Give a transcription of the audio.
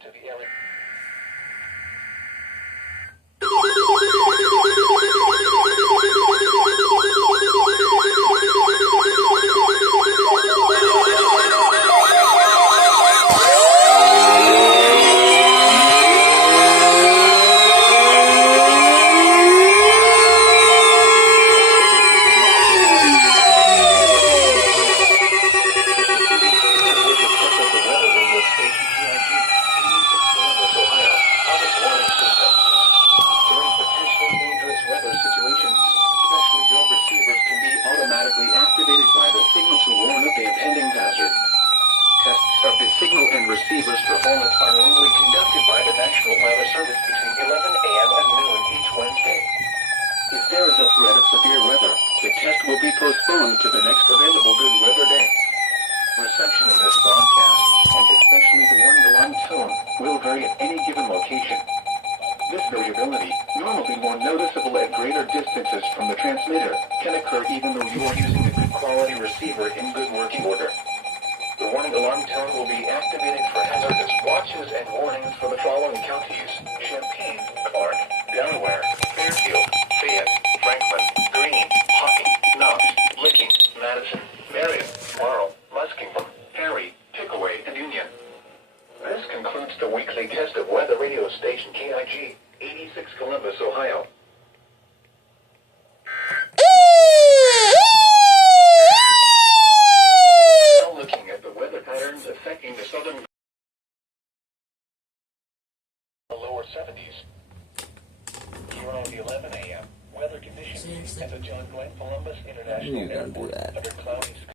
to the area. Activated by the signal to warn of the impending hazard. Tests of the signal and receiver's performance are normally conducted by the National Weather Service between 11 a.m. and noon each Wednesday. If there is a threat of severe weather, the test will be postponed to the next available good weather day. Reception of this broadcast, and especially the warning alarm tone, will vary at any given location. This variability, normally more noticeable at greater distances from the transmitter, can occur even though you are using a good quality receiver in good working order. The warning alarm tone will be activated for hazardous watches and warnings for the following counties: Champaign, Clark, Delaware, Fairfield, Fayette, Franklin, Greene, Hocking, Knox, Licking, Madison, Marion, Marl, Muskingum, Perry, Pickaway, and Union. This concludes the weekly test of weather radio station KIG, 86 Columbus, Ohio.